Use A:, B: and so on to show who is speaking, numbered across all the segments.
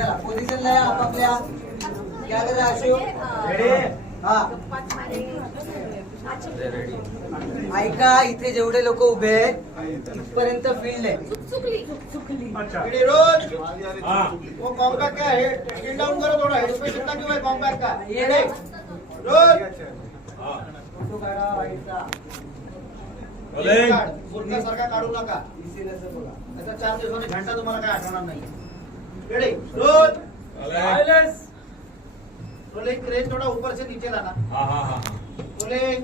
A: चला पोझिशनला या आपापल्या क्या कर रहे आशु हा. ऐका इथे जेवढे लोक उभे आहेत इथपर्यंत फील्ड आहे.
B: रोज? वो कॉम्पॅक्ट का है स्किल डाउन करो थोड़ा. हेड स्पेस इतना क्यों है कॉम्पॅक्ट का?
A: ये
B: रोज?
A: फोटो काढा
B: नका. त्याचा चार दिवसांनी घंटा तुम्हाला काय आठवणार नाही. रेडी रोज रोलिंग क्रेन थोड़ा ऊपर से नीचे लाना रोलिंग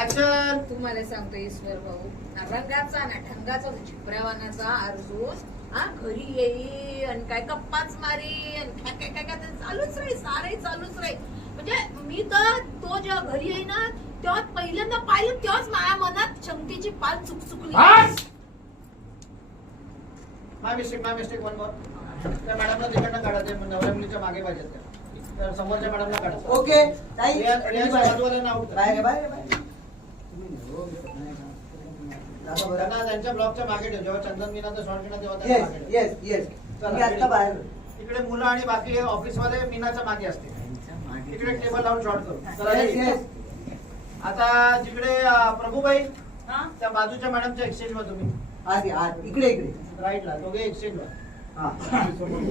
B: ऍक्शन
C: तुम्हाला सांगतो ईश्वर भाऊ ना रंगाचा ना ढंगाचा झिपऱ्यावानाचा अर्जुन हा घरी येई आणि काय गप्पाच मारी आणि काय काय काय काय ते चालूच राही सारे चालूच राही. म्हणजे मी तर तो जेव्हा घरी येई ना तेव्हा पहिल्यांदा पाहिलं तेव्हाच माझ्या मनात शंकेची पाल चुकचुकली.
B: My mistake my mistake one more त्या मॅडमला तिकडनं काढायचे नवऱ्या मुलीच्या मागे पाहिजेत त्या. तर समोरच्या मॅडमला काढायचं.
A: ओके ताई.
B: रिया- रिया
A: बाहेर.
B: साधूवाल्यांना out करा.
A: बाहेर आहे, बाहेर आहे, बाहेर. आहे. दादा बरं.
B: त्यांना त्यांच्या ब्लॉकच्या मागे ठेव. जेव्हा चंदन मीनाचा शॉर्ट घेणार तेव्हा त्यांच्या
A: येस
B: मागे ठेव.
A: येस येस
B: चला,
A: मी आता बाहेर.
B: इकडे मुलं आणि बाकी ऑफिसमध्ये मीनाच्या मागे असते इकडे टेबल लावून शॉर्ट करू. चला,
A: येस
B: ready?
A: येस
B: आता जिकडे अं, प्रभूबाई त्या बाजूच्या मॅडमच्या एक्सचेंज वर तुम्ही.
A: आधी आत इकडे इकडे.
B: राईटला दोघे एक्सचेंज वर.
A: हा.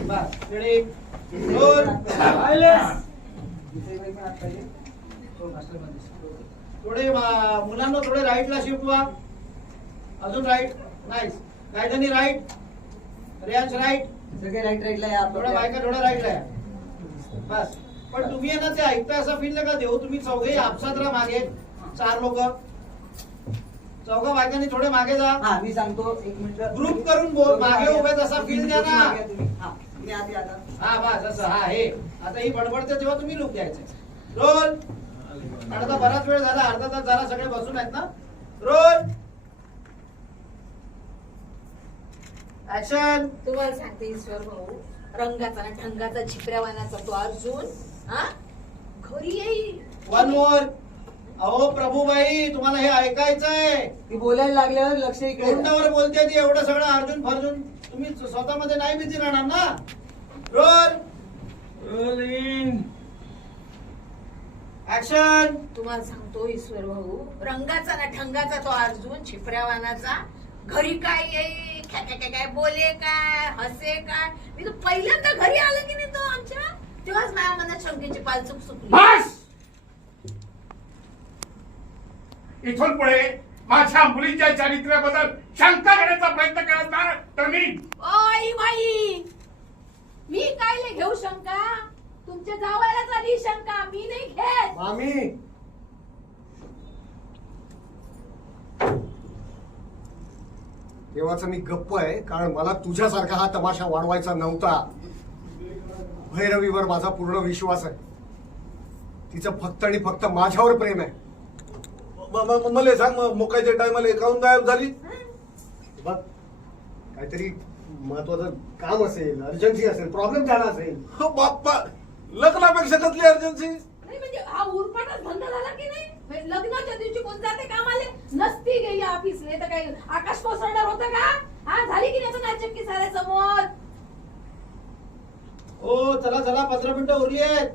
B: बस रेडी दोन
A: पाहिजे.
B: थोडे मुलांना थोडे राईटला शिफ्ट व्हा. अजून राईट नाईस गायडनी राईट रियांश राईट
A: सगळे राईट राईटला या आपापल्या.
B: बायका थोड्या राईटला या. बस. पण तुम्ही आहे ना ते ऐकताय असं फील नका देऊ. तुम्ही चौघे आपसात राहा मागे. चार लोक. चौघा बायकांनी थोडे मागे जा.
A: हा मी सांगतो एक मिनिट.
B: ग्रुप करून बोल मागे उभे तसा फील द्या ना.
A: तुम्ही. हा आधी आता.
B: हा बस असं हा हे. आता ही बडबडते तेव्हा तुम्ही लुक द्यायचे रोल. आता बराच वेळ झाला अर्धा तास झाला सगळे बसून आहेत ना? रोल. ऍक्शन
C: तुम्हाला सांगते ईश्वर भाऊ. रंगाचा ना ढंगाचा झिपऱ्यावानाचा तो अर्जुन हा? घरी येई
B: वन मोर अहो प्रभूबाई तुम्हाला हे ऐकायचंय.
A: ती बोलायला लागल्यावर लक्ष इकडे
B: तोंडावर बोलते ती एवढं सगळं अर्जुन फर्जुन. तुम्ही स्वतःमध्ये नाही बिझी राहणार ना? रोल. ऍक्शन
C: तुम्हाला सांगतो ईश्वर भाऊ रंगाचा ना ढंगाचा तो अर्जुन छिपऱ्यावानाचा घरी काय येई? काय काय काय काय बोले काय? हसे काय? मी तर पहिल्यांदा घरी आलं की नाही तो आमच्या? तेव्हाच माझ्या मनात शंकेची पाल चुक सुकली
D: बस इथून पुढे माझ्या मुलीच्या चारित्र्याबद्दल शंका घेण्याचा प्रयत्न करत तर मी
C: ओय बाई! मी काय नाही घेऊ शंका? तुमच्या जावायला झाली शंका. मी नाही घेत.
B: मामी!
E: तेव्हाच मी गप्प आहे कारण मला तुझ्यासारखा हा तमाशा वाढवायचा नव्हता. भैरवीवर माझा पूर्ण विश्वास आहे. तिचं फक्त आणि फक्त माझ्यावर प्रेम आहे.
F: मला सांग मग मोकायच्या टायमाला काऊन गायब झाली?
E: बघ काहीतरी महत्वाचं काम असेल अर्जन्सी असेल प्रॉब्लेम झाला असेल.
F: हो बाप्पा लग्नापेक्षा कसली अर्जन्सी
C: नाही म्हणजे हा उरपाटच बंद झाला की नाही? म्हणजे लग्नाच्या दिवशी कोण जाते कामाले? नसती गेली ऑफिसले तर काही आकाश कोसळणार होतं का? हा झाली की नाही आता नाचक्की साऱ्या समोर
B: हो चला चला पंधरा मिनिटं उरली आहेत.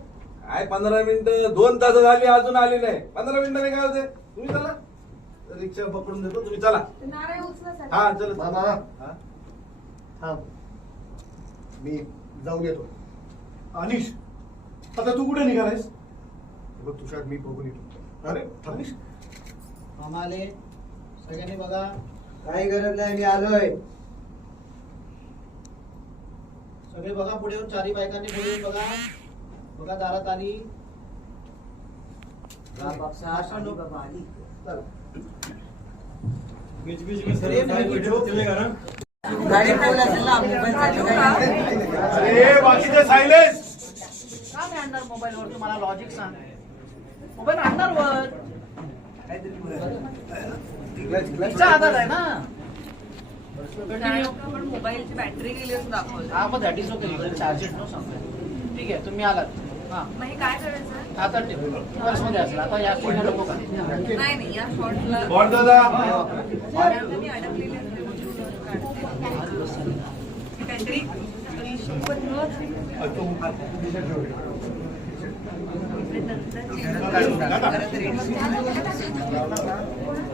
F: काय पंधरा मिनिटं? दोन तास झाली अजून आली नाही. पंधरा मिनिटांनी काय होते? तुम्ही चला. रिक्षा पकडून देतो तुम्ही चला. हा चल
E: मामा.
F: हा.
E: थांब. मी जाऊन येतो.
F: अनिश आता तू कुठे निघालायस?
E: बघ तुषार मी बघून येतो.
F: अरे अनिश.
B: मामा आले सगळ्यांनी बघा.
A: काही गरज नाही मी आलोय.
B: सगळे बघा पुढे येऊन चारी बायकांनी पुढे येऊन बघा. बघा दारात आली
A: राम बापसा, आली बाबा, आली.
B: चला.
A: गाडी ठेवली असेल ना मोबाईल
F: अरे बाकीचे सायलेन्स
B: का नाही आणणार मोबाईल वर तुम्हाला लॉजिक सांग मोबाईल आणणार वर तिचा आधार आहे ना
G: पण मोबाईलची बॅटरी गेली असं दाखवलं
B: हा मग that is okay charges no सांगतो ठीक आहे तुम्ही आलात.
G: मग हे काय करायचं?
B: आता पर्समध्ये असेल. आता या कोणी नको का?
G: नाही नाही या शॉर्टला
F: बॉल दादा.
G: मी अडकलेली असते बॅटरी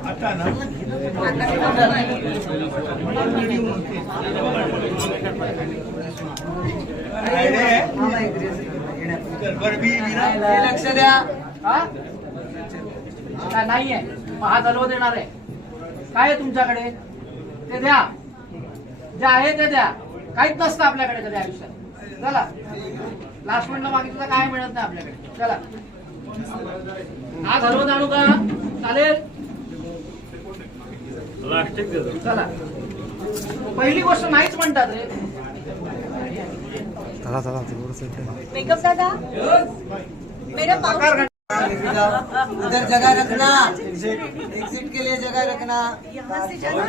D: आता ना.
A: मामा इकडे. हे लक्ष द्या.
B: नाहीये. मग हा देणार आहे. काय आहे तुमच्याकडे? ते द्या. जे आहे ते द्या. काहीच नसतं आपल्याकडे कधी आयुष्यात. चला. लास्ट मिनिटला मागितलं तर काय मिळत नाही आपल्याकडे. चला. आज हलवत आणू का? चालेल? चला. पहिली गोष्ट नाहीच म्हणतात रे.
C: मेकअप दादा मेरा पाउच
A: उधर जगह रखना एग्जिट के लिए जगह रखना
C: यहाँ से
B: चला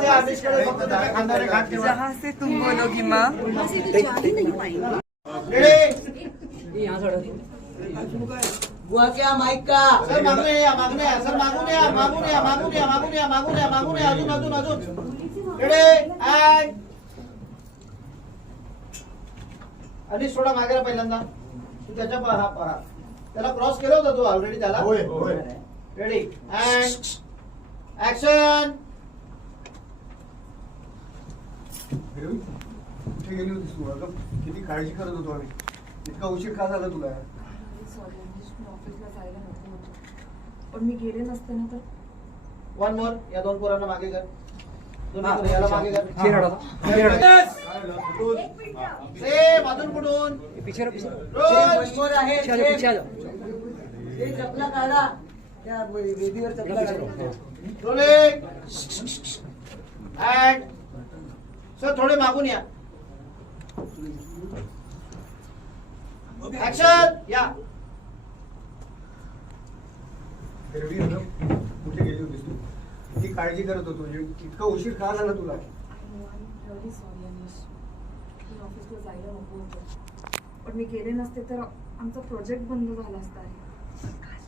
B: ते आदेशकडे फक्त त्याच्या खांद्यावर हात ठेवा.
G: जहाँ से तुम बोलोगी माँ
C: यहाँ से तो जा ही नहीं पाएंगे
B: रेडी?
A: बुआ क्या माइक का
B: सर मागून या मागून या सर मागून या मागून या मागून या मागून या मागून या मागून या अजून अजून अजून रेडी अँड आणि सोडा मागे पहिल्यांदा. तू त्याच्या हा पहा त्याला क्रॉस केलं होतं तू ऑलरेडी त्याला?
E: होय होय.
B: रेडी अँड ऍक्शन
E: कुठे गेली होतीस तू. अगं किती काळजी करत होतो आम्ही. इतका उशीर का झाला तुला?
G: सॉरी मी ऑफिसला जायला नको होतं पण मी गेले नसते ना तर?
B: वन मोर या दोन पोरांना मागे कर. दोन्ही पोरं याला मागे कर। सेम अजून कुठून रोल.
A: समोर आहे ते चपला काढा त्या वेदीवर चपला काढा
B: रोलिंग अँड सर थोडे मागून या। ऍक्शन या
E: हिरवी अगं कुठे गेली होतीस तू किती काळजी करत होतो. इतका उशीर का झाला तुला?
G: ऑफिसला जायला नको होतं. पण मी गेले नसते तर आमचा प्रोजेक्ट बंद झाला असता.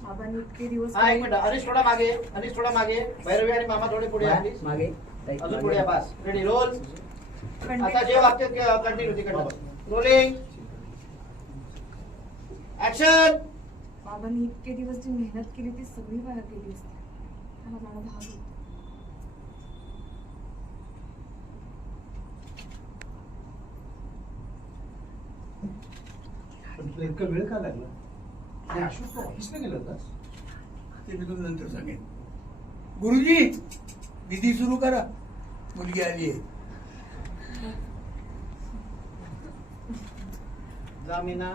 G: बाबांनी इतके दिवस
B: हा एक मिनिट. अनिश थोडा मागे. अनिश थोडा मागे. भैरवी आणि मामा थोडे पुढे please.
A: मागे.
B: अजून पुढे बस. रेडी रोल आता जे वाक्य कंटिन्यू तिकडनं. रोलिंग ऍक्शन
G: बाबांनी इतके दिवस जी मेहनत केली ती सगळी वाया गेली असते. मला जाणं भाग होतं.
E: पण तुला इतका वेळ का लागला? आणि अशोक तू ऑफिसला गेला होतास?
D: ते मी तुला नंतर सांगेन. गुरुजी विधी सुरू करा. मुलगी आली आहे.
B: जामिना